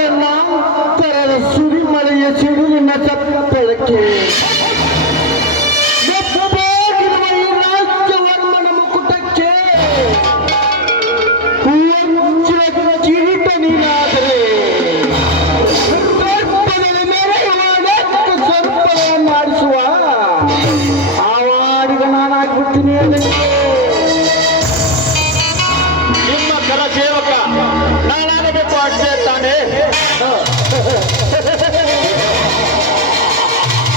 ಕಾರಣಾಂತರದ ಸುರಿಮಳೆಯ ಸಿಡುವಿನ ಚಪ್ಪಳಕ್ಕೆ ಬೆಪ್ಪವಾಗಿರುವ ಈ ರಾಜ್ಯವರ್ಮನ ಮುಕುಟಕ್ಕೆ ವಂಚಿನ ಕಿರೀಟ ನೀನಾದರೆ ಸರ್ಪಗಳ ಮೆರೆಯುವ ಸರ್ಪಗಳನ್ನು ಆಡಿಸುವ ಆವಾಡಿಗ ನಾನಾಗ್ಬಿಡ್ತೀನಿ ಅದಕ್ಕೆ ನಿಮ್ಮ ಕರ ಸೇವಕ ನಾನಾಗಬೇಕು ಅಷ್ಟೇ ತಾನೇ.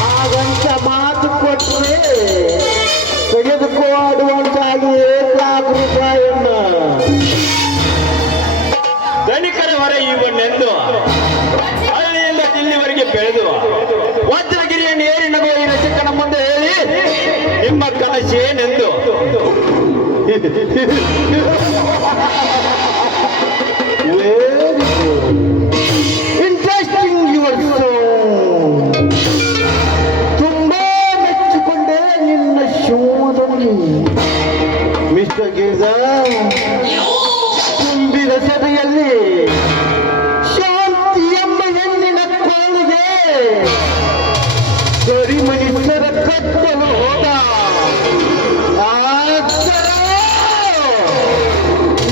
ಹಾಗಂತ ಮಾತು ಕೊಟ್ಟರೆ ತೆಗೆದುಕೋ ಅಡ್ವಾನ್ಸಾಗಿ 1,00,000 ರೂಪಾಯಿಯನ್ನು ಧನಿಕರ ಹೊರೆ ಇವನ್ನೆಂದು ಹಳ್ಳಿಯಿಂದ ಇಲ್ಲಿವರೆಗೆ ಬೆಳೆದು ವಜ್ರಗಿರಿಯ ನೇರಿನ ಗೋರಿ ರಸಿಕನ ಮುಂದೆ ಹೇಳಿ ನಿಮ್ಮ ಕನಸೇನೆಂದು. ಇಂಟ್ರೆಸ್ಟಿಂಗ್ ಯುವರ್ ತುಂಬಾ ಮೆಚ್ಚಿಕೊಂಡೆ ನಿನ್ನ ಶೋಧನೆ ಮಿಸ್ಟರ್ ಗಿರ್ಜರ್. ತುಂಬಿದ ಸಭೆಯಲ್ಲಿ ಶಾಂತಿ ಎಂಬ ಹೆಣ್ಣಿನ ಕೋಳಿಗೆ ಗರಿಮನಿಸರ ಕಟ್ಟಲು ಹೋದ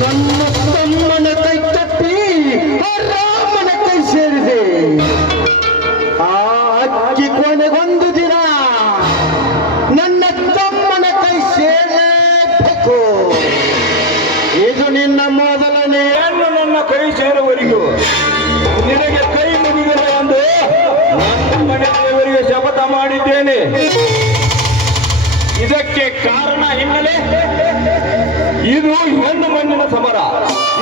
ನನ್ನ ತಮ್ಮನ ಕೈ ತಪ್ಪಿ ರಾಮನ ಕೈ ಸೇರಿದೆ. ಆ ಅಕ್ಕಿ ಕೊನೆಗೊಂದು ದಿನ ನನ್ನ ತಮ್ಮನ ಕೈ ಸೇರಬೇಕು. ಇದು ನಿನ್ನ ಮೊದಲನೇ ಹೆಣ್ಣು ನನ್ನ ಕೈ ಸೇರುವವರೆಗೂ ನಿನಗೆ ಕೈ ಮುಗಿದಿಲ್ಲ ಎಂದು ನನ್ನ ಮನೆ ದೇವರಿಗೆ ಶಪಥ ಮಾಡಿದ್ದೇನೆ. ಇದಕ್ಕೆ ಕಾರಣ ಹಿನ್ನೆಲೆ ಇದು ಹೆಣ್ಣು ಮಣ್ಣಿನ ಸಮರ.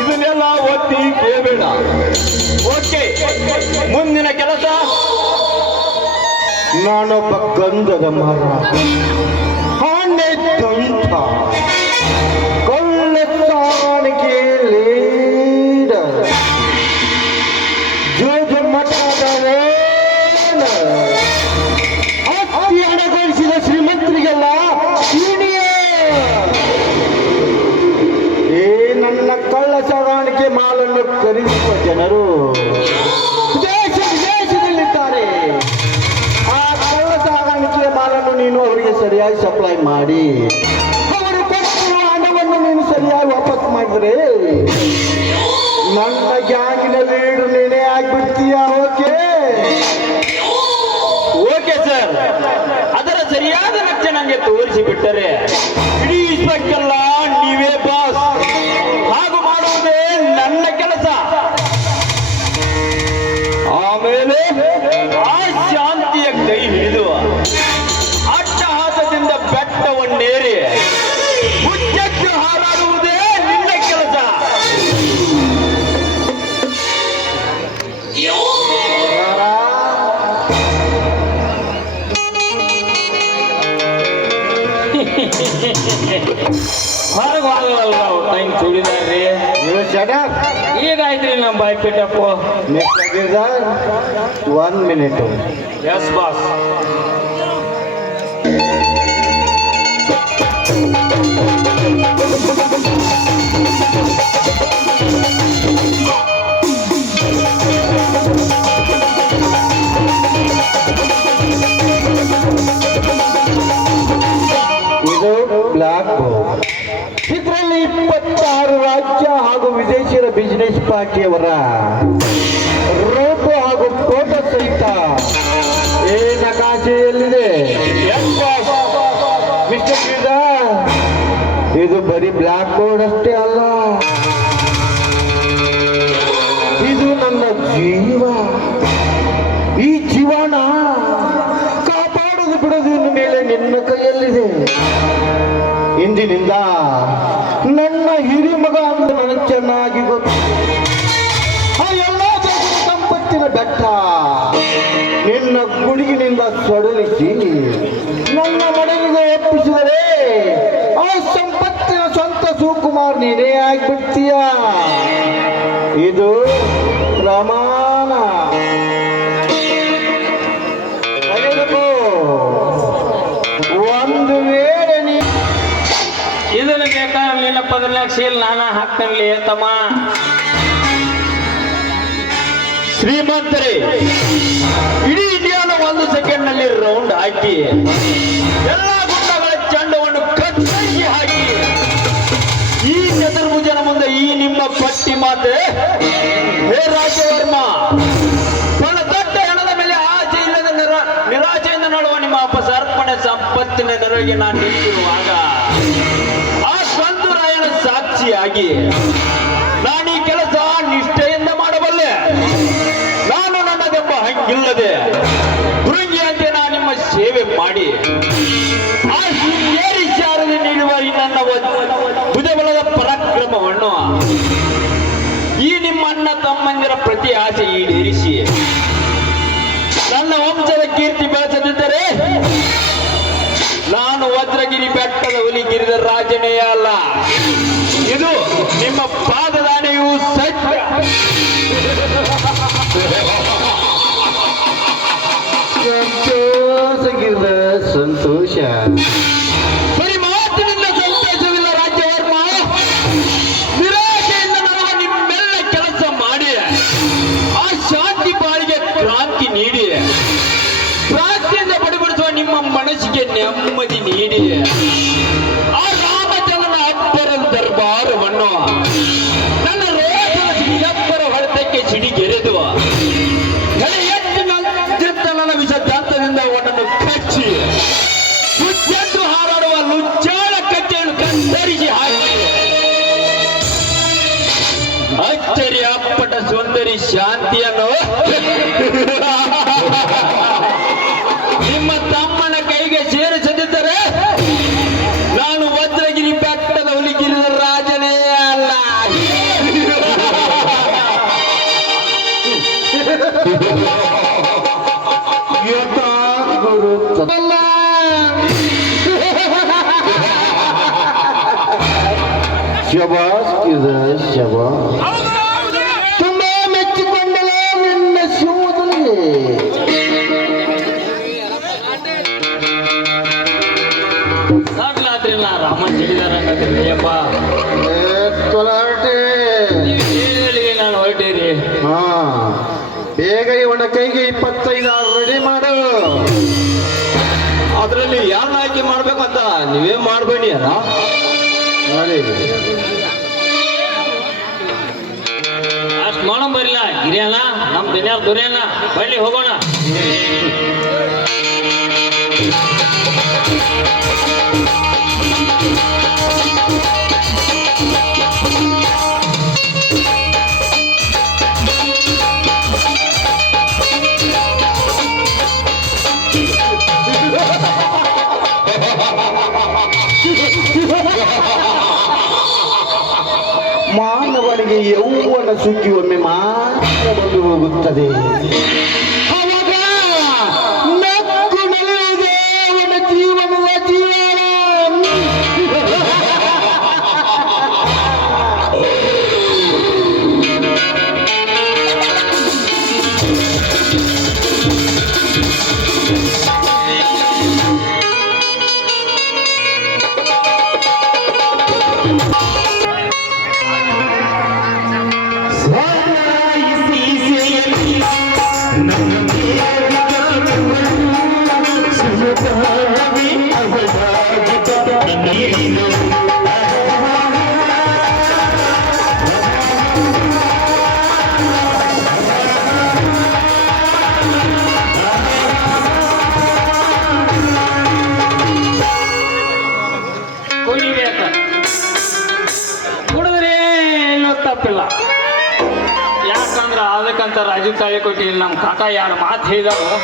ಇದನ್ನೆಲ್ಲ ಒತ್ತಿ ಕೇಳಬೇಡ. ಓಕೆ, ಮುಂದಿನ ಕೆಲಸ. ನಾನೊಬ್ಬ ಗಂಧದ ಮರ, ಹಾನೆ ದಂತ, ಕಳ್ಳಸಾಣಿಕೆ ಲೀಡರ್, ಜೋಜ ಮಠದ ಆಸ್ತಿ ಹಣಗಳಿಸಿದ ಶ್ರೀಮಂತರಿಗೆಲ್ಲ ನನ್ನ ಕಳ್ಳ ಸಾಗಾಣಿಕೆ ಮಾಲನ್ನು ಖರೀದಿಸುವ ಜನರು ದೇಶ ವಿದೇಶದಲ್ಲಿದ್ದಾರೆ. ಆ ಕಳ್ಳ ಸಾಗಾಣಿಕೆಯ ಮಾಲನ್ನು ನೀನು ಅವರಿಗೆ ಸರಿಯಾಗಿ ಸಪ್ಲೈ ಮಾಡಿ ಅವರು ಕೊಟ್ಟಿರುವ ಹಣವನ್ನು ನೀನು ಸರಿಯಾಗಿ ವಾಪಸ್ ಮಾಡಿದ್ರೆ ನನ್ನ ಗ್ಯಾಂಗಿನ ಲೀಡು ನೀನೇ ಆಗ್ಬಿಡ್ತೀಯ. ಓಕೆ ಓಕೆ ಸರ್, ಅದರ ಸರಿಯಾದ ವೆಚ್ಚ ನನಗೆ ತೋರಿಸಿ ಬಿಟ್ಟರೆ ಇಡೀ ವಿಶ್ವಕ್ಕೆಲ್ಲ ನೀವೇ ಬಾಸ್. ಹಾಗೂ ಮಾಡುವುದೇ ನನ್ನ ಕೆಲಸ. ಆಮೇಲೆ ಆ ಶಾಂತಿಯ ಕೈ ಹಿಡಿದು ಅಟ್ಟಹಾಸದಿಂದ ಬೆಟ್ಟವನ್ನೇರಿ ಉಚ್ಚೆತ್ತು ಹಾರಾಡುವುದೇ ನಿನ್ನ ಕೆಲಸ. ಹೊರಗಲ್ಲ ಟೈಮ್ ಸುಡಿದಾರ್ರಿ. ನೀವು ಶಟರ್ ಈಗ ಆಯ್ತ್ರಿ ನಮ್ಮ ಬಾಯ್ ಪಿಟಪ್ಪು. Next 1 minute. Yes boss. ಇದು ಬ್ಲಾಕ್ ಬೋರ್ಡ್. ಇದರಲ್ಲಿ 26 ರಾಜ್ಯ ಹಾಗೂ ವಿದೇಶಿಯರ ಬಿಸಿನೆಸ್ ಪಾರ್ಟಿಯವರ ರೋಟು ಹಾಗೂ ಫೋಟೋ ಸಹಿತ ನಕಾಶೆಯಲ್ಲಿದೆ. ಮಿಸ್ಟರ್ ಗಿರ್ಜರ್, ಇದು ಬರೀ ಬ್ಲ್ಯಾಕ್ ಬೋರ್ಡ್ ಅಷ್ಟೇ ಅಲ್ಲ, ಇದು ನನ್ನ ಜೀವ. ಈ ಜೀವನ ಕಾಪಾಡೋದು ಬಿಡೋದು ಇನ್ನು ಮೇಲೆ ನಿನ್ನ ಕೈಯಲ್ಲಿದೆ. ಇಂದಿನಿಂದ ನನ್ನ ಹಿರಿ ಮಗ ಅಂದ್ರೆ ನನಗೆ ಚೆನ್ನಾಗಿ ಗೊತ್ತು. ಆ ಎಲ್ಲ ಜಗದ ಸಂಪತ್ತಿನ ಬೆಟ್ಟ ನಿನ್ನ ಗುಡುಗಿನಿಂದ ಸೊಡಲಿಸಿ ನನ್ನ ಮನೆಗೆ ಒಪ್ಪಿಸಿದರೆ ಆ ಸಂಪತ್ತಿನ ಸ್ವಂತ ಸುಕುಮಾರ್ ನೀನೇ ಆಗ್ಬಿಡ್ತೀಯ. ಇದು ಪ್ರಮಾಣ. ನಡೆದುಕೋ. ಒಂದು ವೇಳೆ ನೀ ಇದನ್ನು ಬೇಕಾದ್ರೆ ನಿನ್ನ ಪದರ್ನಾಗ ಸೇಲ್ ನಾನ ಹಾಕ್ತೇನೆ ತಮ್ಮ. ಶ್ರೀಮಂತರೇ, ಇಡೀ ಇಂಡಿಯಾನ ಒಂದು ಸೆಕೆಂಡ್ ನಲ್ಲಿ ರೌಂಡ್ ಹಾಕಿ ಎಲ್ಲ ಗುಂಡಗಳ ಚಂಡವನ್ನು ಕತ್ತರಿಸಿ ಹಾಕಿ ಈ ಚತುರ್ಭುಜನ ಮುಂದೆ ಈ ನಿಮ್ಮ ಪಟ್ಟಿ ಮಾತೆ, ಹೇ ರಾಜವರ್ಮ, ದೊಡ್ಡ ಹಣದ ಮೇಲೆ ಆಸೆ ಇಲ್ಲದ ನಿರಾಶೆಯಿಂದ ನೋಡುವ ನಿಮ್ಮ ಅಪಸರ್ಪಣೆ ಸಂಪತ್ತಿನ ನೆರವಿಗೆ ನಾನು ನಿಂತಿರುವಾಗ ಆ ಸ್ವಂತರಾಯನ ಸಾಕ್ಷಿಯಾಗಿ ನಾನು ಈ ಕೆಲಸ ನಿಷ್ಠೆಯಿಂದ ಮಾಡಬಲ್ಲೆ. ನಾನು ನನ್ನದೆಂಬ ಹಂಗಿಲ್ಲದೆ ಭೃಂಗಿಯಂತೆ ನಾನು ನಿಮ್ಮ ಸೇವೆ ಮಾಡಿ ಆ ಶೃಂಗೇರಿ ಶಾರದೆ ನೀಡುವ ಈ ನನ್ನ ಭುಜಬಲದ ಪರಾಕ್ರಮವನ್ನು ಈ ನಿಮ್ಮ ಅಣ್ಣ ತಮ್ಮಂದಿರ ಪ್ರತಿ ಆಸೆ ಈಡೇರಿಸಿ ನನ್ನ ವಂಶದ ಕೀರ್ತಿ ಬೆಳೆಸದಿದ್ದರೆ ನಾನು ವಜ್ರಗಿರಿ ಬೆಟ್ಟದ ಹುಲಿ ಗಿರಿಧರ ರಾಜನೇ ಅಲ್ಲ. ಇದು ನಿಮ್ಮ ಪಾದದಾನೆಯೂ ಸತ್ಯ. ಸಂತೋಷಗಿಲ್ಲ, ಸಂತೋಷ. ಬರೀ ಮಾತಿನಿಂದ ಸಂತೋಷವಿಲ್ಲ ರಾಜ್ಯವರ್ಮ. ನಿರಾಶೆಯಿಂದ ನಾವು ನಿಮ್ಮೆಲ್ಲ ಕೆಲಸ ಮಾಡಿ ಆ ಶಾಂತಿ ಬಾಳಿಗೆ ಕ್ರಾಂತಿ ನೀಡಿ ಪ್ರಾರ್ಥನೆಯಿಂದ ಬಡಬಡಿಸುವ ನಿಮ್ಮ ಮನಸ್ಸಿಗೆ ನೆಮ್ಮದಿ ನೀಡಿ ಆ ರಾಮಚಂದ್ರನ ಅಬ್ಬರದ ದರ್ಬಾರವನ್ನು ನನ್ನ ರೋಷದ ಸಿಡಿಯಬ್ಬರ ಹೊಡೆತಕ್ಕೆ ಸಿಡಿಗೆರೆದು ನನ್ನ ವಿಷ ದಂತದಿಂದ ಅವನನ್ನು ಕಚ್ಚಿ ಹುಚ್ಚೆಂದು ಹಾರಾಡುವ ಲುಚ್ಚಾಳ ಕಟ್ಟೆಯನ್ನು ಕತ್ತರಿಸಿ ಹಾಕಿ ಅಚ್ಚರಿ ಅಪ್ಪಟ ಸುಂದರಿ ಶಾಂತಿಯನ್ನು ನಿಮ್ಮ ತಮ್ಮನ ಕೈಗೆ ಸೇರಿಸದಿದ್ದರೆ ನಾನು ವಜ್ರಗಿರಿ ಬೆಟ್ಟದ ಹುಲಿ ಗಿರಿಧರ ರಾಜನೇ ಅಲ್ಲ. ಶಬಾಸ್ ಇದೆ ಶಬಾಸ್. ತುಂಬಾ ಮೆಚ್ಚಿಕೊಂಡಲೇ ನಿನ್ನ ಶಿವದಲ್ಲಿ. ಸಾಕ್ಲಾದ್ರಿಲ್ಲ ರಾಮನ್ ಹೇಳಿದಾರಪ್ಪ. ಹೇಳಿ ನಾನು ಹೊರಟೇರಿ. ಹಾ, ಬೇಗ ಇವನ ಕೈಗೆ 25 ರೆಡಿ ಮಾಡು. ಅದರಲ್ಲಿ ಯಾರನ್ನ ಆಯ್ಕೆ ಮಾಡ್ಬೇಕಂತ ನೀವೇ ಮಾಡ್ಬೇಡಿ ಅಲ್ಲ. ಅಷ್ಟು ಮಾಡೋಣ ಬರಿಲ್ಲ. ಗಿರಿಯಲ್ಲ ನಮ್ ದಿನ ದೊರೆಯಲ್ಲ. ಬಳ್ಳಿ ಹೋಗೋಣ. ಮಾನವನಿಗೆ ಯೌವನ ಸುಗ್ಗಿ ಒಮ್ಮೆ ಮಾತ್ರ ಬಂದು ಹೋಗುತ್ತದೆ. ಅವಾಗ ನಕ್ಕು ನಲಿಯುವುದೇ ಅವನ ಜೀವನದ ಜೀವನ. ತಪ್ಪಿಲ್ಲ. ಯಾಕಂದ್ರ ಅದಕ್ಕಂತ ರಾಜು ತಾಳಿ ಕೊಟ್ಟಿ ನಮ್ಮ ಕಾಕ ಎರಡು ಮಾತು ಹೇಳಿದವರು.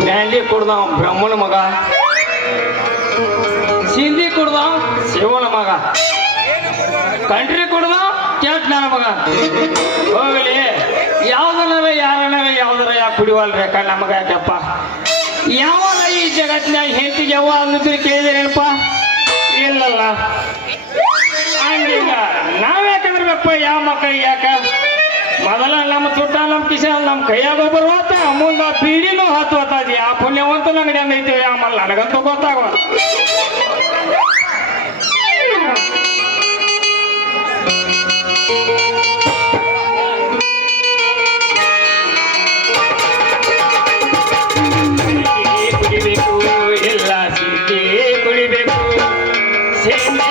ಬ್ರ್ಯಾಂಡಿ ಕುಡ್ದವ ಬ್ರಹ್ಮನ ಮಗ, ಸಿಂಧಿ ಕುಡ್ದವ ಶಿವನ ಮಗ, ಕಂಟ್ರಿ ಕುಡ್ದ ಕೆಟ್ಟ ನನ್ನ ಮಗ. ಹೋಗಲಿ, ಯಾವ್ದನ್ನಾರ ಯಾವ್ದಾರ ಯಾಕೆ ಕುಡಿವಲ್ರಿ ಕಣ್ಣ ಮಗ ಯಾಕಪ್ಪ? ಯಾವಾಗ ಈ ಜಗತ್ತಿನಾಗ ಹೆಂಡತಿಗೆ ಯಾವ ಅನ್ನೋದ್ರ ಕೇಳಿದ್ರೇನಪ್ಪ? ಇಲ್ಲಲ್ಲ. ಹಂಗಿಲ್ಲ, ನಾವ್ ಯಾಕಂದ್ರಪ್ಪ ಯಾವ ಮಕ್ಕಳಿಗೆ ಯಾಕ? ಮೊದಲ ನಮ್ಮ ತುಟ್ಟ ನಮ್ಮ ಕಿಶನ್ ನಮ್ಮ ಕೈಯಾಗ ಬರುವತ್ತ ಮುಂದ ಪೀಡಿನೂ ಹತ್ತುವತ್ತದ. ಆ ಪುಣ್ಯವಂತ ನನಗೆ ಐತಿ ಆಮೇಲೆ ನನಗಂತೂ ಗೊತ್ತಾಗುವ. ಕುಡಿಬೇಕು ಇಲ್ಲ ಸಿಂಧಿ ಕುಡಿಬೇಕು, ಸಿಂಧಿ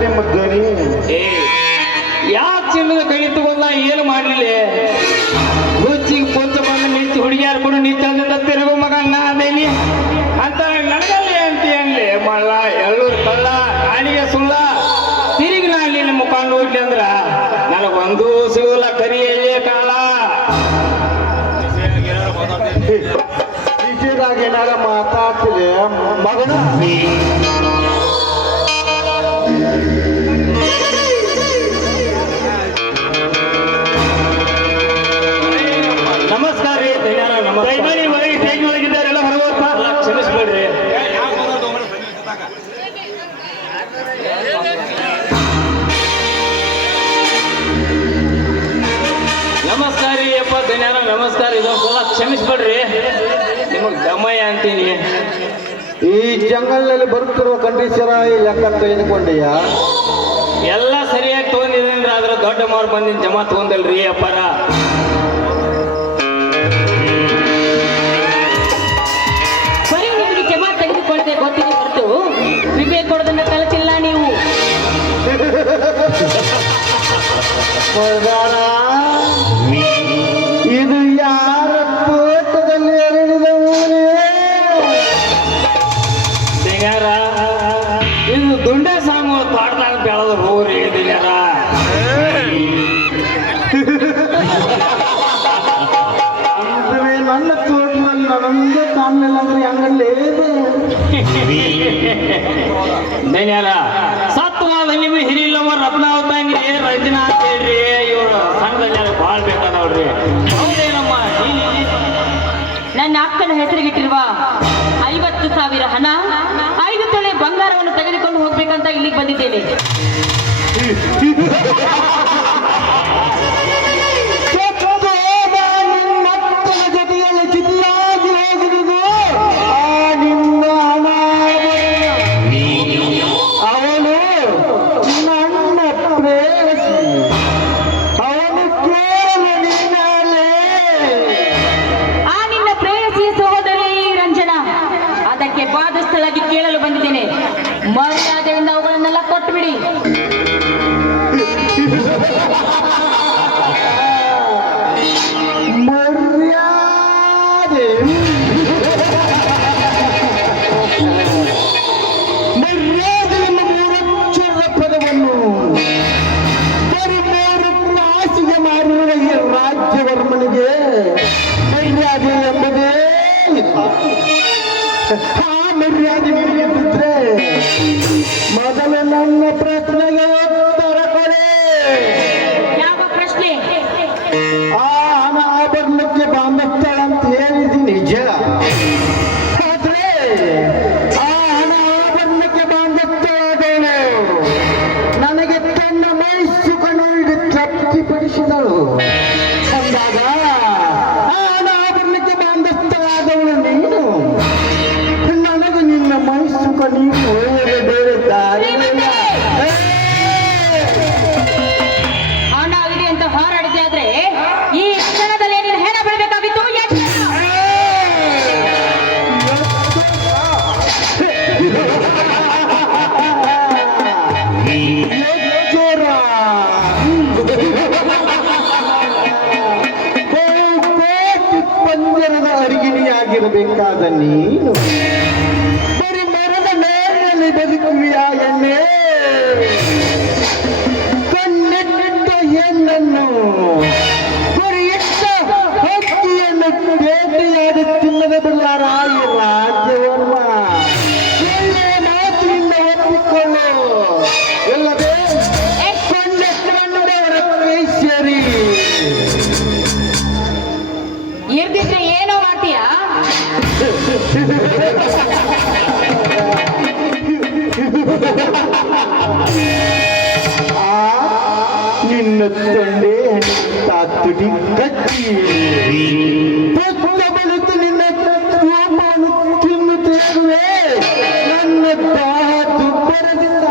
ನಿಮ್ಮ ಧ್ವನಿ ಯಾ ಚಿನ್ನದ ಕಣಿ ತಗೊಂಡ ಏನು ಮಾಡಲಿಲ್ಲ. ಹುಚ್ಚಿಗೆ ಪೊಂಚ ಬಂದು ನಿಂತು ಹುಡುಗಿಯಾರು ಕೂಡ ನಿಂತ ತಿರುಗು ಮಗ ನಾ ಅದೇನಿ ಅಂತ ನನಗಲ್ಲೇ ಅಂತ ಅನ್ಲಿ ಮಳ್ಳ ಎಳ್ಳೂರು ಕಳ್ಳ ನಾಣಿಗೆ ಸುಳ್ಳ ತಿರುಗಿ ನಾ ಅಲ್ಲಿ ನಿಮ್ಮ ಮುಖ ನೋಡ್ಲಿ ಅಂದ್ರ ನನಗೊಂದು ಸಿಗಲ್ಲ ಕರಿಯಲ್ಲೇ ಕಾಳ. ಈಚೆದಾಗ ಏನಾರ ಮಾತಾಡ್ತಿದೆ ಮಗನ. ನಮಸ್ಕಾರ ರೀ, ಒಳಗಿದ್ದಾರೆಲ್ಲ ಹೊರಗೋಗ್ತಾ ಕ್ಷಮಿಸ್ಬೇಡ್ರಿ. ನಮಸ್ಕಾರ ರೀ ಅಪ್ಪ ಧನ್ಯಾರ, ನಮಸ್ಕಾರ. ಇದೊಂದ್ಸಲ ಕ್ಷಮಿಸ್ಬೇಡ್ರಿ, ನಿಮಗ್ ದಮಯ ಅಂತೀನಿ. ಈ ಜಂಗಲ್ನಲ್ಲಿ ಬರುತ್ತಿರುವ ಕಂಡೀಷರ ಈ ಲೆಕ್ಕ ತೆಗೆದುಕೊಂಡೆಯಾ? ಎಲ್ಲ ಸರಿಯಾಗಿ ತಗೊಂಡಿದ್ದೀನಿ, ಆದ್ರೆ ದೊಡ್ಡ ಮಾರು ಬಂದಿನ ಜಮಾ ತಗೊಂಡಲ್ರಿ ಅಪ್ಪಾರ. ಬರೀ ನಿಮಗೆ ಜಮಾ ತೆಗೆದುಕೊಳ್ಳದೆ ಗೊತ್ತಿದೆ ಹೊರತು ವಿವೇಕ್ ಕೊಡೋದನ್ನ ಕಲಿತಿಲ್ಲ ನೀವು. ಇದು ಯಾರ ತೋಟದಲ್ಲಿ ಹರಡಿದ ಊರೇ? ದಿನ್ಯಾರ ಇದು ದುಂಡೆ ಸಾಮು ತೋಟದಾಗ ಬೆಳೆದ ಹೋಗ್ರಿ ದಿನ್ಯಾರ. ಅಂದ್ರೆ ನನ್ನ ತೋಟದಲ್ಲಿ ನನಗೆ ಕಾಣಲಿಲ್ಲ ಅಂದ್ರೆ ಹೆಂಗಲ್ಲೇ ಇದೆ? ದಿನ್ಯಾರ ಸತ್ವಾದ ನಿಮ್ಮ ಹಿರಿಯಲ್ಲವ ರತ್ನಾವತಂಗ್ರಿ ರಚನಾ ಅಂತ ಹೇಳ್ರಿ. ಇವ್ರು ಸಣ್ಣ ದಿನ್ಯಾರ ಭಾಳ ಬೇಕಾದವ್ರಿ. ಹೌದೇನಮ್ಮ? ನನ್ನ ಅಕ್ಕನ ಹೆಸರಿಗಿಟ್ಟಿರುವ 50,000 ಹಣ, 5 ತೊಲೆ ಬಂಗಾರವನ್ನು ತೆಗೆದುಕೊಂಡು ಹೋಗ್ಬೇಕಂತ ಇಲ್ಲಿಗೆ ಬಂದಿದ್ದೇನೆ. ಜೊತೆಯಲ್ಲಿ ಚಿನ್ನಾಗಿ ಹೋಗಿರುವುದು ಆ ನಿನ್ನ ಹಣ. ಅವನು ನನ್ನ ಪ್ರೇಯಸಿ, ಅವನು ಕೇವಲ ನೀನಲ್ಲೇ. ಆ ನಿನ್ನ ಪ್ರೇಯಸಿ ಸಹೋದರಿ ರಂಜನಾ, ಅದಕ್ಕೆ ಬಾಧಸ್ಥಳಾಗಿ ಕೇಳಲು ಬಂದಿದ್ದೇನೆ. ಮರ್ಯಾದೆಯಿಂದ ಅವುಗಳನ್ನೆಲ್ಲ ಕೊಟ್ಟು ಬಿಡಿ. ಮರ್ಯಾದೆ ಮರ್ಯಾದೆ ಎಂಬ ಮೂರಕ್ಷರ ಪದವನ್ನು ಬರೀ 3 ಕ್ಲಾಸಿಗೆ ಮಾಡಿರುವ ಈ ರಾಜ್ಯವರ್ಮನಿಗೆ ಮರ್ಯಾದೆ ಎಂಬುದೇ ಇಲ್ಲ. ಆ ಮರ್ಯಾದೆ ನಿನಗೆ ಬಿದ್ದರೆ ಮೊದಲು ನನ್ನ ಪ್ರಶ್ನೆಗೆ ಉತ್ತರ ಕೊಡೆ. ಯಾವ ಪ್ರಶ್ನೆ? ಆ ಹಣ ಆಭರಣಕ್ಕೆ ಬಾಂಧಸ್ಥಳ ಅಂತ ಹೇಳಿದಿ ನಿಜ? ರಾಣಿಯಾಗಿರಬೇಕಾದ ನೀನು ಬರೀ ಮರದ ಮೇಲಿನಲ್ಲಿ ಬದುಕುವಿಯ ಎಣ್ಣೆ ಕಣ್ಣಿಟ್ಟ ಹೆಣ್ಣನ್ನು ಗುರಿಯಿಟ್ಟ ಹಕ್ಕಿಯನ್ನು ಬೇಟೆಯಾಡಿ ತಿನ್ನದ ಬಿಡಲಾರ ಈ ರಾಜ್ಯವರ್ಮ ಒಳ್ಳೆಯ ಮಾತಿನಿಂದ ಒಪ್ಪಿಕೊಳ್ಳು ಇಲ್ಲದೆ ಕೊಂಡವರ ಕೈಸೇರಿ ಇರ್ದಿದ್ರೆ ಏನೋ ಮಾಡ್ತೀಯ ನಿನ್ನ ತೊಂಡೆ ತುಟಿ ಕಚ್ಚಿ ಪುಟ್ಟ ಬಳಿತು ನಿನ್ನ ರೂಪವನ್ನು ತಿನ್ನುತ್ತಿರುವೆ ನನ್ನ ದಾಹ ದುಬ್ಬರದಿಂದ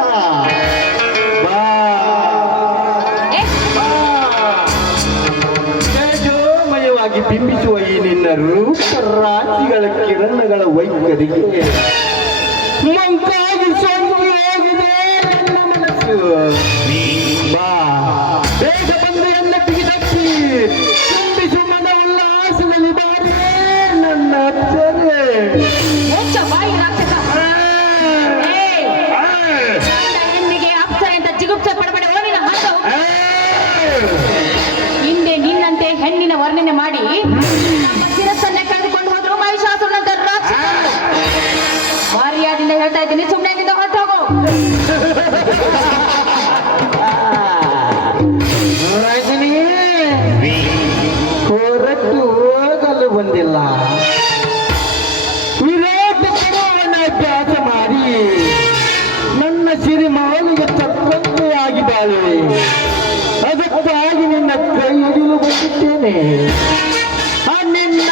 ಬಾ ಬಾ. ತೇಜೋಮಯವಾಗಿ ಬಿಂಬಿಸುವ ಈ ನಿನ್ನ ರೂಪ ರಾಶಿಗಳ ಕಿರಣಗಳ ವೈಖರಿಗೆ ಮಂಕಾಗಿ ಸೋಂಕಿ ಹೋಗಿದೆ ನನ್ನ ಮನಸ್ಸು ಬಾ ಬೇಗ ಬಂದು ಎಲ್ಲ ಬಿಗಿದಪ್ಪಿ ತುಂಬಿಸು ಮನ ಉಲ್ಲಾಸದಲ್ಲಿ ಬಾರೇ ನನ್ನ ಅಚ್ಚರೆ ಮುಚ್ಚ ಬಾಯಿ ರಾಕ್ಷಸ ಏಯ್! ಗಂಡ ಹೆಣ್ಣಿಗೆ ಅಪ್ಸರೆ ಅಂತ ಜಿಗುಪ್ಸೆ ಪಡಬೇಡ ಓನಿನ ಹತ್ತು ಹಿಂದೆ ನಿನ್ನಂತೆ ಹೆಣ್ಣಿನ ವರ್ಣನೆ ಮಾಡಿ ನಮ್ಮ ಶಿರಸ್ಸನ್ನೇ ಕಳೆದುಕೊಂಡು ಹೋದ್ರು ಮಹಿಷಾಸುರನಂತ ರಾಕ್ಷಸ ಮರ್ಯಾದಿಂದ ಹೇಳ್ತಾ ಇದ್ದೀನಿ ಸುಮ್ಮನೆ ಹೊರಟೋಗು ರಜನಿ ಹೊರಟು ಹೋಗಲು ಬಂದಿಲ್ಲ ವಿರಾಟ ಪರ್ವವನ್ನು ಅಭ್ಯಾಸ ಮಾಡಿ ನನ್ನ ಸಿರಿಮಾಲಿಗೆ ತಕ್ಕಂತೆಯಾಗಿ ಬಾಳುವೆ ಅದಕ್ಕಾಗಿ ನಿನ್ನ ಕೈ ಹಿಡಿಯಲು ಬಂದಿದ್ದೇನೆ ಆ ನಿನ್ನ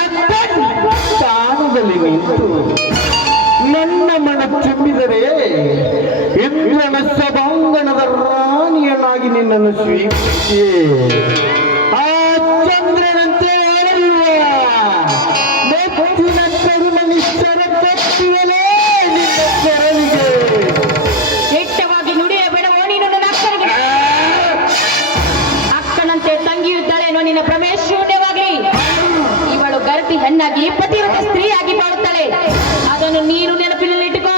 ಸ್ಥಾನದಲ್ಲಿ ನಿಂತು ನನ್ನ ಮನ ತುಂಬಿದರೆ ಇಂದ್ರನ ಸಭಾಂಗಣದ ರಾಣಿಯನ್ನಾಗಿ ನಿನ್ನನ್ನು ಸ್ವೀಕರಿಸಿ ಆ ಚಂದ್ರನಂತೆ ಹೊಳೆಯುವ ನೆಚ್ಚಿನ ಕರುಮನಿಷ್ಠರ ತಪ್ಪಿಯಲೇ ನಿನ್ನ ಕೊರಳಿಗೆ ದಿಟ್ಟವಾಗಿ ನುಡಿಯಬೇಡವೋ ನೀನು ನನ್ನ ಅಕ್ಕನಿಗೆ ಅಕ್ಕನಂತೆ ತಂಗಿಯಿದ್ದಾಳೇನೋ ನಿನ್ನ ಪ್ರಮೇಶ ಶೂನ್ಯವಾಗಿ ಇವಳು ಗರ್ತಿ ಹೆಣ್ಣಾಗಿ ಪತಿವ್ರತ ಸ್ತ್ರೀಯಾಗಿ ಬಾಳುತ್ತಾಳೆ ಅದನ್ನು ನೀನು ನೆನಪಿನಲ್ಲಿ ಇಟ್ಟುಕೋ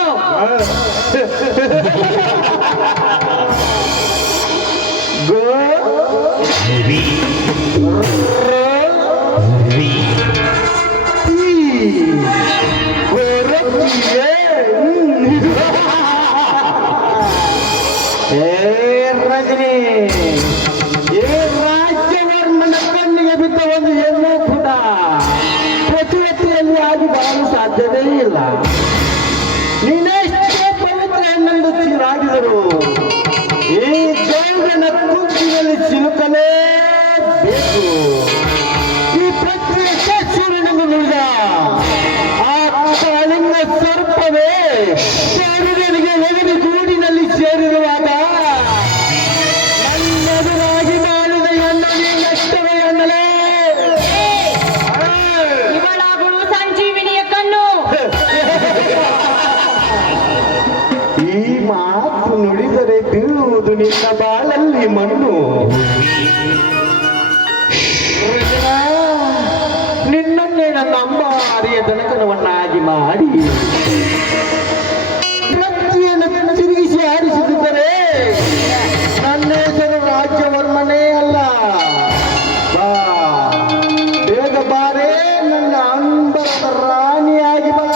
ಗೋ ರಜನಿ ಏ ರಾಜ್ಯವರ್ಮನ ಕಣ್ಣಿಗೆ ಬಿದ್ದ ಒಂದು ಹೆಣ್ಣು ಪುಟ ಪ್ರತಿಯೊತ್ತಿಯಲ್ಲಿ ಆಗಿ ಬರಲು ಸಾಧ್ಯವೇ ಇಲ್ಲ ನೀನೆಷ್ಟೇ ಪವಿತ್ರ ಹೆಣ್ಣೆಂದು ಚೀರಾಗಿದರು ಈ ಗೌಡನ ಕುಂಚಿನಲ್ಲಿ ಸಿಲುಕಲೇಬೇಕು ಈ ಪ್ರತ್ಯೇಕ ಸೂರ್ಯನಿಗೆ ನುಡಿದ ಆ ಕಾಳಿಂಗ ಸರ್ಪವೇ ಸೂರ್ಯನಿಗೆ ಎದುರು ಗೂಡಿನಲ್ಲಿ ಸೇರಿರುವಾಗ ನನ್ನೆದುರಾಗಿ ಮಾಡಿದ ಹೆಣ್ಣು ನೀನಷ್ಟವೇ ಎನ್ನಲೇ ಇವಳಾಗುಳು ಸಂಜೀವಿನಿಯ ಕಣ್ಣು ಈ ಮಾತು ನುಡಿದರೆ ಬೀಳುವುದು ನಿನ್ನ ಬಾಳಲ್ಲಿ ಮಣ್ಣು ನಿನ್ನನ್ನೇ ನನ್ನ ಅಂಬಾರಿಯ ದನಕನವನ್ನಾಗಿ ಮಾಡಿ ಪ್ರತಿಯನ್ನು ತಿರುಗಿಸಿ ಆಡಿಸುತ್ತಿದ್ದರೆ ನನ್ನ ಹೆಸರು ರಾಜ್ಯವರ್ಮನೇ ಅಲ್ಲ ಬಾ ಬೇಗ ಬಾರೇ ನನ್ನ ಅಂಬರದ ರಾಣಿಯಾಗಿ ಬಾ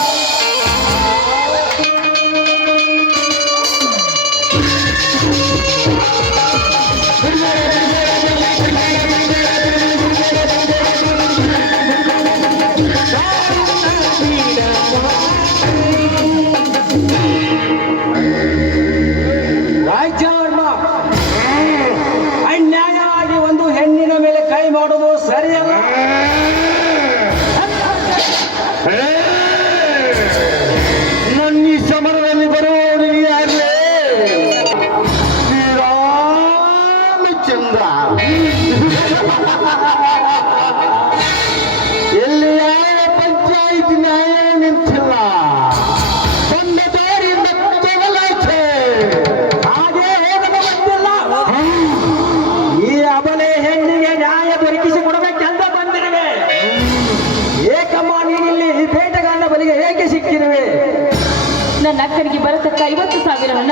ಅಕ್ಕನಿಗೆ ಬರತಕ್ಕ 50,000 ಹಣ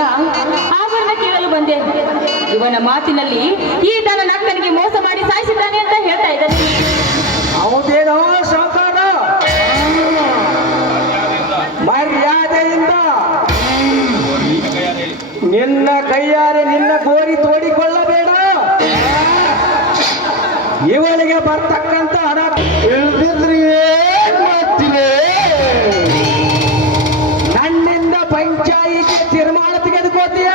ಆಭರಣ ಕೇಳಲು ಬಂದೆ. ಇವನ ಮಾತಿನಲ್ಲಿ ಈ ನನ್ನ ಅಕ್ಕನಿಗೆ ಮೋಸ ಮಾಡಿ ಸಾಯಿಸಿದ್ದಾನೆ ಅಂತ ಹೇಳ್ತಾ ಇದ್ದಾನೆ. ಹೌದೇನೋ ಸಾಕಾರ, ಮರ್ಯಾದೆಯಿಂದ ನಿನ್ನ ಕೈಯಾರೆ ನಿನ್ನ ಗೋರಿ ತೋಡಿಕೊಳ್ಳಬೇಡ. ಇವಳಿಗೆ ಬರ್ತಕ್ಕಂತ ಹಣ ಇಳಿದಿದ್ರೆ ಏನ್ ಮಾಡ್ತೀವಿ? ನನ್ನಿಂದ ಪಂಚಾಯಿತಿ ತೀರ್ಮಾನ ತೆಗೆದುಕೋತೀಯ?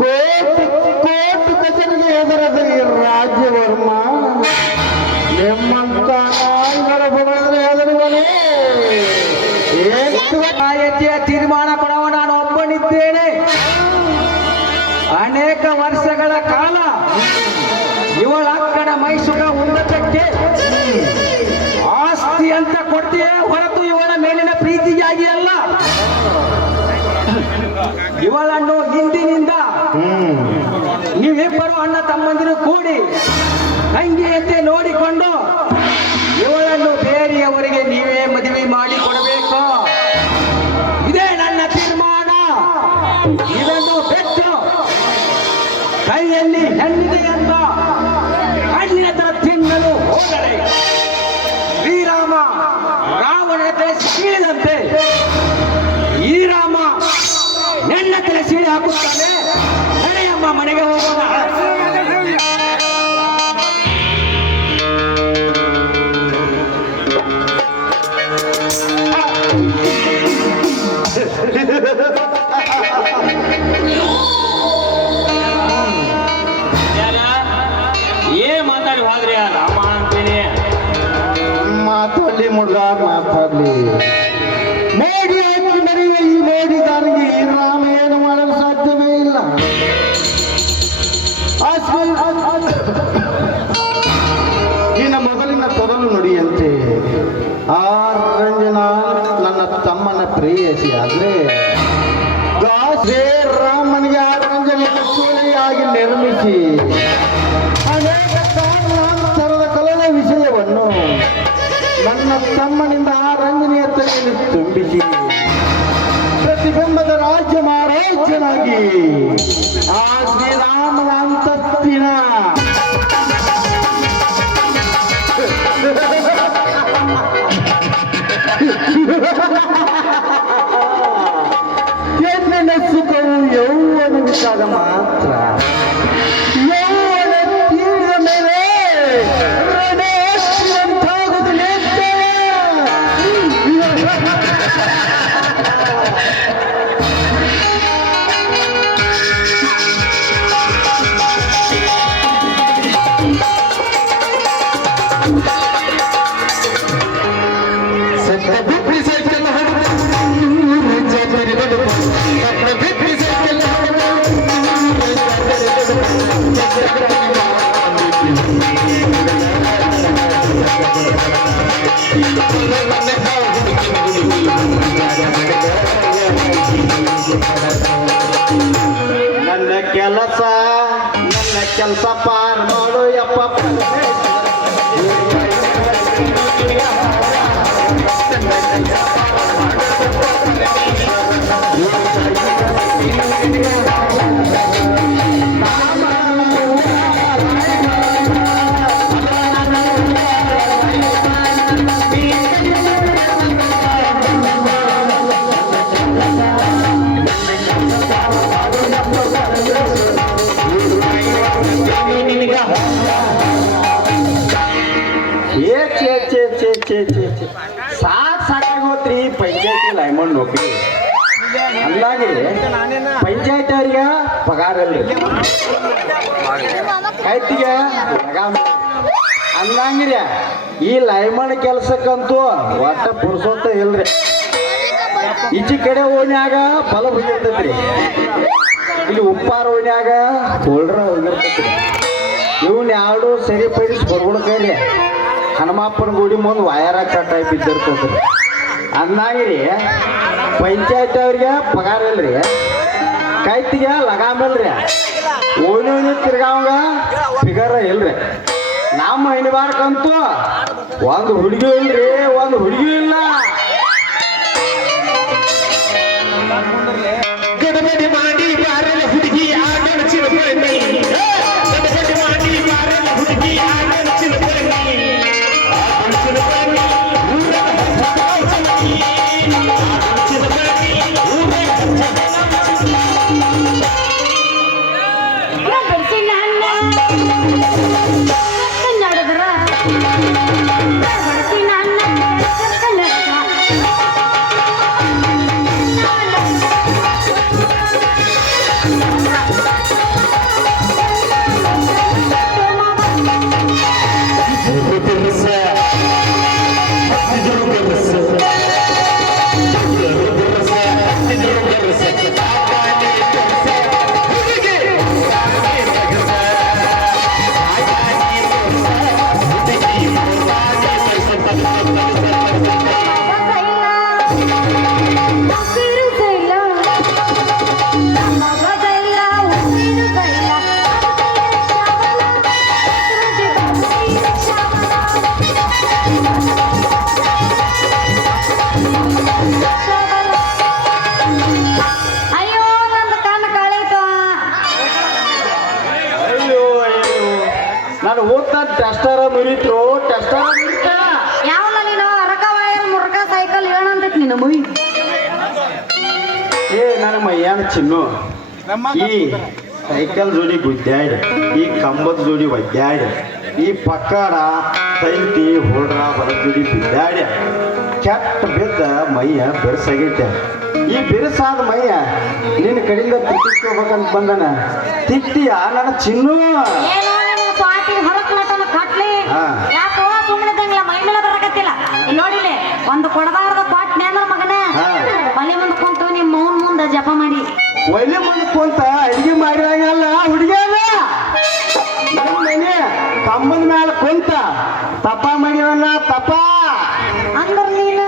ಕೋರ್ಟ್ ಕಚೇರಿಗೆ ಎದುರದ ಈ ರಾಜ್ಯವರ್ಮ ನಿಮ್ಮಂತ ನಾಯಿಗಳ ಬಗಳಿದ್ರೆ ಹೆದರುವನೇ. ಪಂಚಾಯಿತಿಯ ತೀರ್ಮಾನ ಕೊಡುವ ನಾನು ಒಬ್ಬನಿದ್ದೇನೆ. ಅನೇಕ ವರ್ಷಗಳ ಕಾಲ ಇವಳ ಅಕ್ಕನ ಮೈಸುಖ ಉನ್ನತಕ್ಕೆ ಆಸ್ತಿ ಅಂತ ಕೊಡ್ತೀಯೇ ಹೊರತು ಇವಳ ಮೇಲಿನ ಪ್ರೀತಿಗಾಗಿ ಅಲ್ಲ. ಇವಳನ್ನು ಹಿಂದಿನಿಂದ ನೀವಿಬ್ಬರು ಅಣ್ಣ ತಮ್ಮಂದಿರು ಕೂಡಿ ತಂಗಿಯಂತೆ ನೋಡಿಕೊಂಡು ಇವಳನ್ನು ಬೇರೆಯವರಿಗೆ ನೀವೇ ಮದುವೆ ಮಾಡಿ ಕೊಡಬೇಕು. ಇದೇ ನನ್ನ ತೀರ್ಮಾನ. ಇದನ್ನು ಬೆಟ್ಟು ಕೈಯಲ್ಲಿ ಹೆಣ್ಣಿದೆ ಅಂತ ಹಣ್ಣಿನ ತರ ತಿನ್ನಲು ಹೋಗಲೇ ಶ್ರೀರಾಮ ರಾವಣ ತಲೆ ಸೀಳಿದಂತೆ ಈ ರಾಮ ನನ್ನ ತಲೆ ಸೀಳಿ ಹಾಕುತ್ತಾನೆ. ನಡೆಯಮ್ಮ ಮನೆಗೆ ಹೋಗೋಣ. ಏನ್ ಮಾತಾಡಿ ಹೋದ್ರಿ ರಾಮ ಅಂತೇಳಿ? ಮಾತಾಡ್ಲಿ ಮುಡ್ಗ ಮಾತಾಡ್ಲಿ. ಮೋಡಿ ಹಾಕಿ ಮರೆಯುವ ಈ ಮೋಡಿಗಾರಿಗೆ ಈ ರಾಮ ಏನು ಮಾಡಲು ಸಾಧ್ಯವೇ ಇಲ್ಲ. ನಿನ್ನ ಮೊದಲಿನ ತೊದಲು ನುಡಿಯಂತೆ ಆ ರಂಜನಾ ನನ್ನ ತಮ್ಮನ ಪ್ರೇಯಸಿ ಆದ್ರೆ ರಾಮನಿಗೆ ಆ ರಂಜನೆಯನ್ನು ಸೂಳೆಯಾಗಿ ನಿರ್ಮಿಸಿ ಅನೇಕ ಕಾರಣಾಂತರದ ಕಲನ ವಿಷಯವನ್ನು ನನ್ನ ತಮ್ಮನಿಂದ ಆ ರಂಜನೆಯ ತಲೆಯಲ್ಲಿ ತುಂಬಿಸಿ ಪ್ರತಿಬಿಂಬದ ರಾಜ್ಯ ಮಹಾರಾಜ್ಯನಾಗಿ ಆ ಶ್ರೀರಾಮನ ಅಂತಸ್ತಿನ ಹೆಣ್ಣಿನ ಸುಖವು ಯೌವನವಿದ್ದಾಗ ಮಾತ್ರ. ಯೌವನ ತೀರಿದ ಮೇಲೆ ರಣೇಶ್ವರಂತಾಗುವುದು ನಿಶ್ಚಯ. ನನ್ನ ಕೆಲಸ ಪಾರ್ ಮಾಡು ಯಪ್ಪ. ಸಾಕಾಗೋತ್ರಿ ಪಂಚಾಯತಿ ಲೈಮನ್ ನೌಕರಿ. ಹಂಗಾಗಿ ಪಂಚಾಯತ್ ಅವ್ರಿಗೆ ಪಗಾರ ಅಲ್ರಿ, ಕೈತಿಗೆ ಹಂಗಂಗ್ರಿ. ಈ ಲೈಮನ್ ಕೆಲ್ಸಕ್ಕಂತೂ ಒಟ್ಟ ಪುರ್ಸೊತ್ತ ಇಲ್ರಿ. ಈಚಿ ಕಡೆ ಓಣ್ಯಾಗ ಫಲ ಹೋಗಿರ್ತೈತ್ರಿ, ಇಲ್ಲಿ ಉಪ್ಪಾರ ಓಣ್ಯಾಗ ಕೋಲ್ಡ್ರ ಹೋಗಿರ್ತೈತ್ರಿ. ಇವನ್ ಯಾವ್ದು ಸರಿಪಡಿಸಿ ಬರ್ಬಿಡ್ಕೈರಿ. ಹನುಮಪ್ಪನ ಗುಡಿ ಮುಂದೆ ವಯರ ಟೈಪ್ ಬಿದ್ದಿರ್ತೈತ್ರಿ. ಹಂಗಾಗಿರಿ ಪಂಚಾಯತ್ ಅವ್ರಿಗೆ ಪಗಾರ ಇಲ್ರಿ, ಕೈತಿಗೆ ಲಗಾಮಿಲ್ರಿ, ಓಣಿ ತಿರ್ಗಾವಂಗ ಫಿಗರ್ ಇಲ್ರಿ. ನಮ್ಮ ಹೈನುಗಾರಕ್ಕಂತೂ ಒಂದು ಹುಡುಗಿ ಇಲ್ರಿ, ಒಂದು ಹುಡುಗಿ ಇಲ್ಲ. ಗಡಬಡಿ ಮಾಡಿ ಬಾರಲ ಹುಡುಗಿ ಆಡನ ಚಿಲುಬಣ್ಣಿ, ಗಡಬಡಿ ಮಾಡಿ ಬಾರಲ ಹುಡುಗಿ ಆಡನ ಚಿಲುಬಣ್ಣಿ, ಆಡನ ಚಿಲುಬಣ್ಣಿ ಊರ ಚಿಲುಬಣ್ಣಿ, ಆಡನ ಚಿಲುಬಣ್ಣಿ ಊರ ನಾನು ಓದ್ತಾ ಟೆಸ್ಟರ ಮುರಿತು, ಟೆಸ್ಟರ ಮುರಿತ. ಯಾವಲ್ಲ ನೀನು ಅರಕ ವಾಯರ್ ಮುರ್ಕ ಸೈಕಲ್ ಏನಂತೈತಿ ನಿನ್ನ ಮುಯಿ. ಏ ನನ್ನ ಮಯ್ಯಾನ ಚಿನ್ನು, ಈ ಸೈಕಲ್ ಜೋಡಿ ಗುದ್ದಾಡಿ, ಈ ಕಂಬದ ಜೋಡಿ ಒದ್ದಾಡಿ, ಈ ಪಕ್ಕಡ ತಂತಿ ಹೋಡ್ರ ಹೊರ ಜೋಡಿ ಬಿದ್ದಾಡಿ ಕೆಟ್ಟ ಬಿದ್ದ ಮೈಯ ಬೆರಸಾಗೈತೆ. ಈ ಬೆರಸಾದ ಮೈಯ ನಿನ್ನ ಕಡೆಯಿಂದ ತಿಕ್ಕೋಬೇಕಂತ ಬಂದನ. ತಿಕ್ತಿಯ ನನ್ನ ಚಿನ್ನು? ಏನೋ ನಿಮ್ಮ ಸ್ವಾತಿ ಹೊರಕ್ ನಟನ ಕಟ್ಲಿ. ಹಾ. ಯಾಕೋ ಸುಮ್ಮನಿದಂಗಿಲ್ಲ, ಮೈ ಮೇಲೆ ಬರಕತ್ತಿಲ್ಲ. ನೋಡಿಲೆ ಒಂದು ಕೊಡಬಾರ್ದ ಕೊಟ್ನೆ ಅಂದ್ರ ಮಗನ ಹಾ. ಮನೆ ಮುಂದೆ ಕುಂತು ನಿಮ್ಮ ಮೌನ್ ಮುಂದೆ ಜಪ ಮಾಡಿ ಒಳ್ಳೆ ಮುಂದೆ ಕುಂತ ಅಡಿಗೆ ಮಾಡಿದಂಗಲ್ಲ ಹುಡುಗಿಯಲ್ಲ. ನಮ್ಮ ಮನೆ ಕಂಬದ ಮೇಲೆ ಕುಂತ ತಪ್ಪ ಮಾಡಿವಲ್ಲ ತಪ್ಪ ಅಂದ್ರ ನೀನು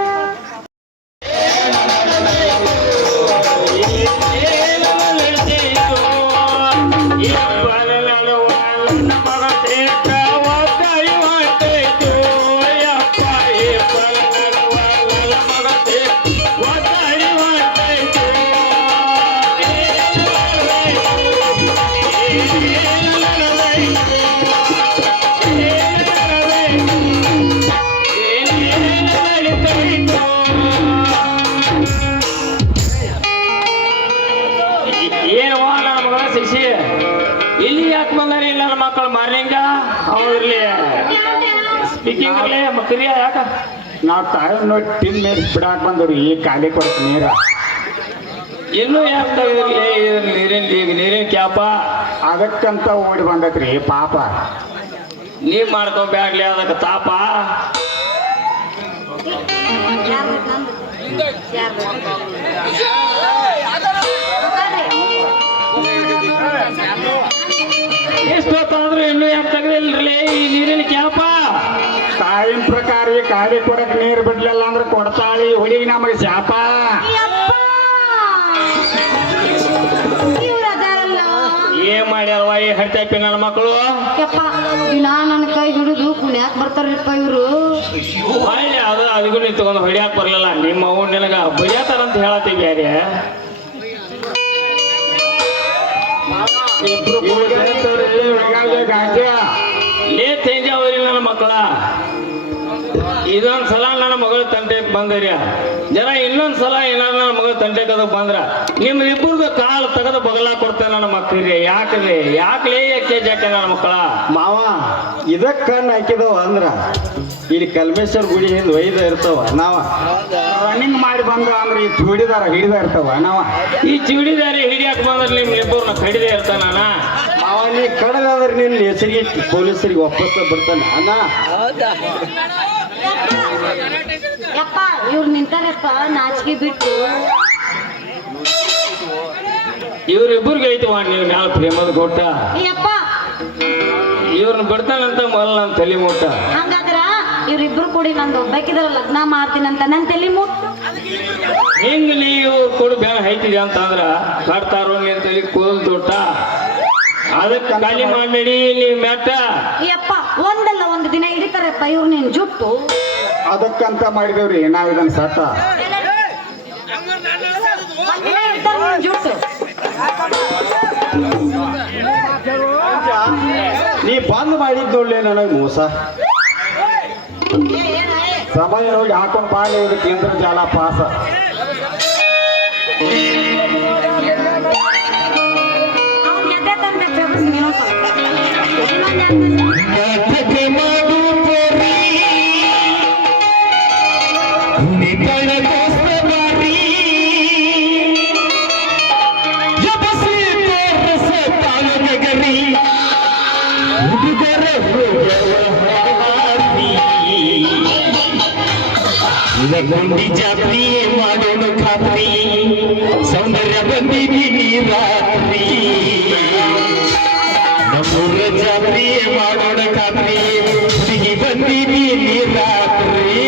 ಇಲ್ಲಿ ಯಾಕೆ ಬಂದಾರೆ ನನ್ನ ಮಕ್ಕಳು ಮಾರ್ನಿಂಗ ಅವ್ರಲ್ಲಿ ಸ್ಪೀಕಿಂಗ್ ಅಲ್ಲೇ ಮಕ್ಕಳಿಯ ಯಾಕ ನಾವು ತಾಯಿ ನೋಡಿ ಟಿನ್ ಮೇಲೆ ಬಿಡಾಕ್ ಬಂದವ್ರು ಈ ಖಾಲಿ ಕೊಡ್ತ ನೀರ ಇನ್ನೂ ಯಾಕೆ ತೆಗೆದಿರ್ಲಿ ನೀರಿನ ಕ್ಯಾಪ ಅದಕ್ಕಂತ ಓಡಿ ಬಂದೈತ್ರಿ ಪಾಪ. ನೀವ್ ಮಾಡ್ಕೊಬ್ಯಾಡ್ಲಿ ಅದಕ್ಕೆ ತಾಪ. ಎಷ್ಟೊತ್ತಾದ್ರೂ ಇನ್ನೂ ಯಾಕೆ ತೆಗೆದಿಲ್ರಿ ಈ ನೀರಿನ ಕ್ಯಾಪ? ತಾಯಿನ ಪ್ರಕಾರ ಈ ಖಾಲಿ ಕೊಡಕ್ ನೀರು ಬಿಡ್ಲಿಲ್ಲ ಅಂದ್ರೆ ಕೊಡ್ತಾಳಿ ಹುಡುಗಿ ನಮಗೆ ಶಾಪ. ಏನ್ ಮಾಡ್ಯಾರವ ಈ ಹರಿತಾಪಿ ನನ್ನ ಮಕ್ಕಳು? ದಿನಾ ನನ್ನ ಕೈ ಹಿಡಿದು ಕುಣ್ಯಾಕ್ ಬರ್ತಾರಪ್ಪ ಇವ್ರು. ಹೊಳ್ಳಿ ಅದಕ್ಕೂ ನೀ ತಗೊಂಡು ಹೊಡ್ಯಾಕ್ ಬರ್ಲಿಲ್ಲ. ನಿಮ್ಮ ಅವ್ ನಿನಗ ಬಡಿಯಾತಾರಂತ ಹೇಳತ್ತೀವಿ ಬ್ಯಾರೆ. ಲೇ ತೇಜಾವರಿ ನನ್ನ ಮಕ್ಕಳ, ಇದೊಂದ್ ಸಲ ನನ್ನ ಮಗಳು ತಂಟೆ ಬಂದ್ರಿ ಜನ, ಇನ್ನೊಂದ್ ಸಲ ಏನಾರ ನನ್ನ ಮಗಳು ತಂಟೆ ಕದಕ್ ಬಂದ್ರ ನಿಮ್ದಿಬ್ಬರದು ಕಾಲು ತೆಗೆದು ಬಗಲ ಕೊಡ್ತೇನೆ ನನ್ನ ಮಕ್ಕಳಿಗೆ. ಯಾಕ್ಲೇ ಯಾಕೆ ಜಾಕೆ ನನ್ನ ಮಕ್ಕಳ? ಮಾವ ಇದಕ್ಕೆ ಕಣ್ಣು ಹಾಕಿದವ ಅಂದ್ರ ಇಲ್ಲಿ ಕಲ್ಮೇಶ್ವರ ಗುಡಿ ಹಿಂದೆ ಒಯ್ದ ಇರ್ತಾವ. ನಾವ ರನ್ನಿಂಗ್ ಮಾಡಿ ಬಂದ ಅಂದ್ರೆ ಈ ಚೂಡಿದಾರ ಹಿಡಿದ ಇರ್ತಾವ. ನಾವ ಈ ಚೂಡಿದಾರಿ ಹಿಡಿಯಾಕ ಬಂದ್ರೆ ನಿಮ್ಮಿಬ್ಬರನ್ನ ಕಡಿದೇ ಇರ್ತಾನ. ಮಾವ ನೀ ಕಡದಾದ್ರೆ ನಿನ್ನ ಹೆಸರಿಗೆ ಪೊಲೀಸರಿಗೆ ವಾಪಸ್ ಬರ್ತಾನೆ ಅಣ್ಣ. ಯಪ್ಪ ಇವ್ರು ನಿಂತಾರಪ್ಪ ನಾಚಿಕೆ ಬಿಟ್ಟು. ಇವ್ರಿಬ್ಬರಿಗೆ ಐತವ ನೀವು ಮ್ಯಾಲ ಪ್ರೇಮದ ಕೊಟ್ಟ. ಯಪ್ಪ ಇವ್ರನ್ನ ಬಿಡ್ತಾನಂತ ಮೊದಲು ನನ್ನ ತಲೆ ಮುಟ್ಟ. ಹಂಗಾದ್ರ ಇವ್ರಿಬ್ರು ಕೂಡಿ ನಂದು ಒಬ್ಬಾಕಿದ್ರ ಲಗ್ನ ಮಾಡ್ತೀನಂತ ನನ್ ತಲೆ ಮುಟ್ಟು. ಹಿಂಗ ನೀವು ಕೊಡು ಬ್ಯಾನ ಹೈತಿದೆ ಅಂತಂದ್ರ ಕಟ್ತಾರೋ ನಿನ್ ತಲೆ ಕೂದಲು ತೊಟ್ಟ. ಅದಕ್ಕೆ ಖಾಲಿ ಮಾಡಿ ನೀವು ಮೆಟ್ಟ. ಯಪ್ಪ ಒಂದಲ್ಲ ಯಾರಪ್ಪ ಇವ್ರು ನೀನು ಜುಟ್ಟು ಅದಕ್ಕಂತ ಮಾಡಿದೇವ್ರಿ ನಾವ್ ಇದನ್ನ ಸಟ್ಟ ಜುಟ್ಟು ನೀ ಬಂದ್ ಮಾಡಿದ್ದೊಳ್ಳೆ ನನಗೆ ಮೋಸ ಸಮಯ ನೋಡಿ ಹಾಕೊಂಡ್ ಪಾಲಿ ಇದು ಕೇಂದ್ರ ಜಾಲ ಪಾಸ ಗುಂಡಿ ಜಾತ್ರಿ ಮಾಡೋಣ ಖಾತ್ರಿ ಸೌಂದರ್ಯ ಬಂದಿದ್ದೀನಿ ರಾತ್ರಿ ನಮ್ಮೂರ ಜಾತ್ರಿ ಮಾಡೋಣ ಖಾತ್ರಿ ಹುಡುಗಿ ಬಂದಿದ್ದೀನಿ ರಾತ್ರಿ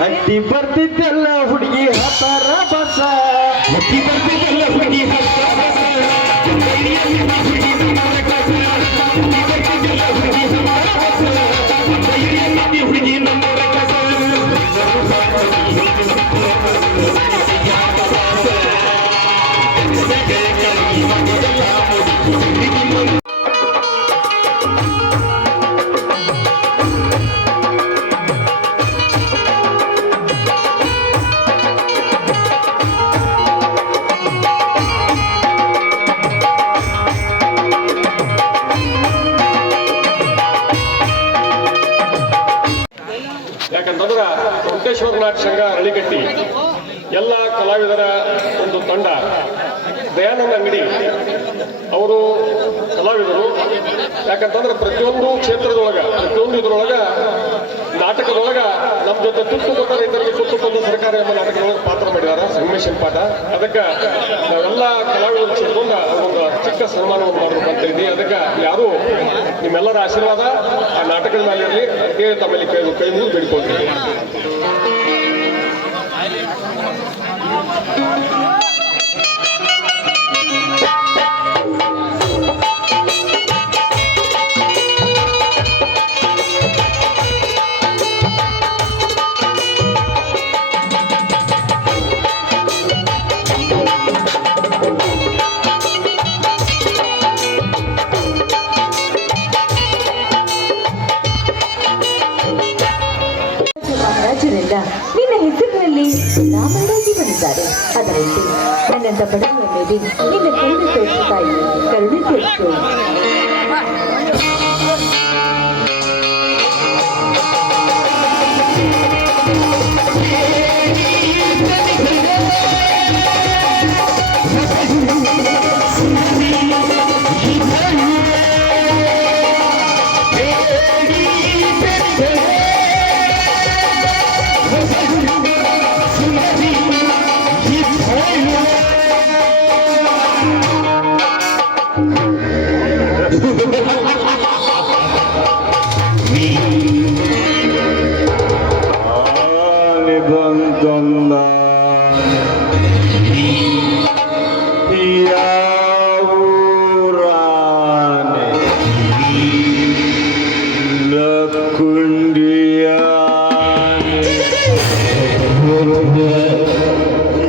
ಹತ್ತಿ ಬರ್ತಿದ್ದೆಲ್ಲ ಹುಡುಗಿ ಹತ್ತಾರ ಬಸ ಹತ್ತಿ ಬರ್ತಿದ್ದೆಲ್ಲ ಹುಡುಗಿ ಯಾಕಂತಂದ್ರೆ ವೆಂಕಟೇಶ್ವರ ನಾಟ ಸಂಘ ಅರಳಿಗಟ್ಟಿ ಎಲ್ಲ ಕಲಾವಿದರ ಒಂದು ತಂಡ ದಯಾನಂದ ಅಂಗಡಿ ಅವರು ಕಲಾವಿದರು. ಯಾಕಂತಂದ್ರೆ ಪ್ರತಿಯೊಂದು ಕ್ಷೇತ್ರದೊಳಗ ಪ್ರತಿಯೊಂದು ಇದ್ರೊಳಗ ನಾಟಕದೊಳಗ ನಮ್ಮ ಜೊತೆ ತುತ್ತು ಕೊಟ್ಟ ರೈತರಿಗೆ ತುತ್ತು ಕೊಂದು ಸರ್ಕಾರ ಎಂಬ ನಾಟಕದೊಳಗೆ ಪಾತ್ರ ಮಾಡಿದ್ದಾರೆ ಸಂಗಮೇಶನ್ ಪಾಠ. ಅದಕ್ಕೆ ನಾವೆಲ್ಲ ಕಲಾವಿದರು ಸೇರ್ಕೊಂಡು ಒಂದು ಚಿಕ್ಕ ಸನ್ಮಾನವನ್ನು ಮಾಡಬೇಕು ಅಂತ ಇದ್ದೀವಿ. ಅದಕ್ಕೆ ಯಾರು ನಿಮ್ಮೆಲ್ಲರ ಆಶೀರ್ವಾದ ಆ ನಾಟಕದ ಮೇಲೆ ಇರಲಿ ಅದೇ ತಮ್ಮಲ್ಲಿ ಕೈ ಮುಗಿದು ಬೇಡಿಕೊಳ್ತೀವಿ. ರಾಜರೆಲ್ಲ ನಿನ್ನ ಹೆಸರಿನಲ್ಲಿ ರಾಮರಾಗಿ ಬಂದಿದ್ದಾರೆ. ಅದರಂತೆ ನನ್ನಂತ ಬಡವರ ಮೇಲೆ ನಿನ್ನ ಕರುಣೆ ತೋರಿಸು ತಾಯಿ, ಕರುಣೆ ತೋರಿಸು.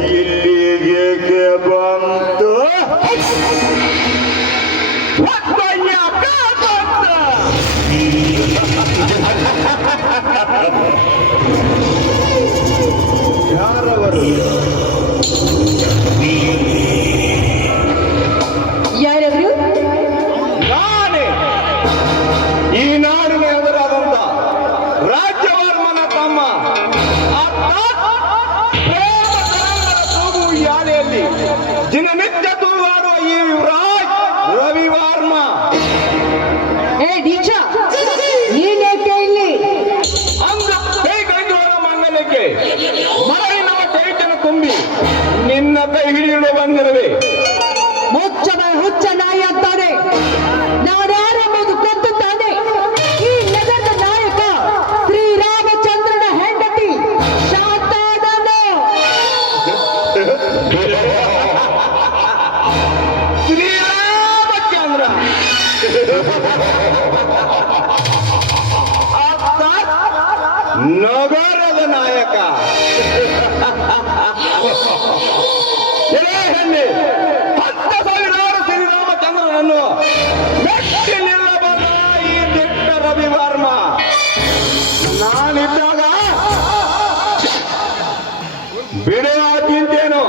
ಇಲ್ಲಿಗೆ ಬಂತು ಯಾರವರು? ಯಾರವರು? ನಾನೇ, ಈ ನಾಡಿನ ಎದುರಾದಂತ ರಾಜ್ಯವರ್ಮನ ತಮ್ಮ ಯಾಲೆಯಲ್ಲಿ ದಿನನಿತ್ಯ ತೂಗಾಡುವ ಈ ಯುವರಾಜ್ ರವಿವರ್ಮ. ನೀನೇಕೆ ಇಲ್ಲಿ? ಅಂದ ಕೈಗೈದುವರ ಮಂಗಲಕ್ಕೆ ಮರಳಿನ ಚೈತನ ತುಂಬಿ ನಿನ್ನ ಕೈ ಹಿಡಿಯಲು ಬಂದಿರುವೆ. ಹುಚ್ಚ ನಾಯಿ ಅಂತಾನೆ ನಾಡ್ಯಾರೆಂಬುದು ಗೊತ್ತುತ್ತಾನೆ. ಈ ನಗರದ ನಾಯಕ ಶ್ರೀರಾಮಚಂದ್ರನ ಹೆಂಡತಿ ಶಾಂತಾದನು. ಶ್ರೀರಾಮಚಂದ್ರ ನಗರದ ನಾಯಕ. ಹೆಣ್ಣೆ 10,000 ಶ್ರೀರಾಮಚಂದ್ರನನ್ನು ಮೆಟ್ಟಿ ನಿಲ್ಲಬಲ್ಲ ಈ ದಿಟ್ಟ ರವಿವರ್ಮ ನಾನಿದ್ದಾಗ ಬಿಡುವ ಚಿಂತೇನು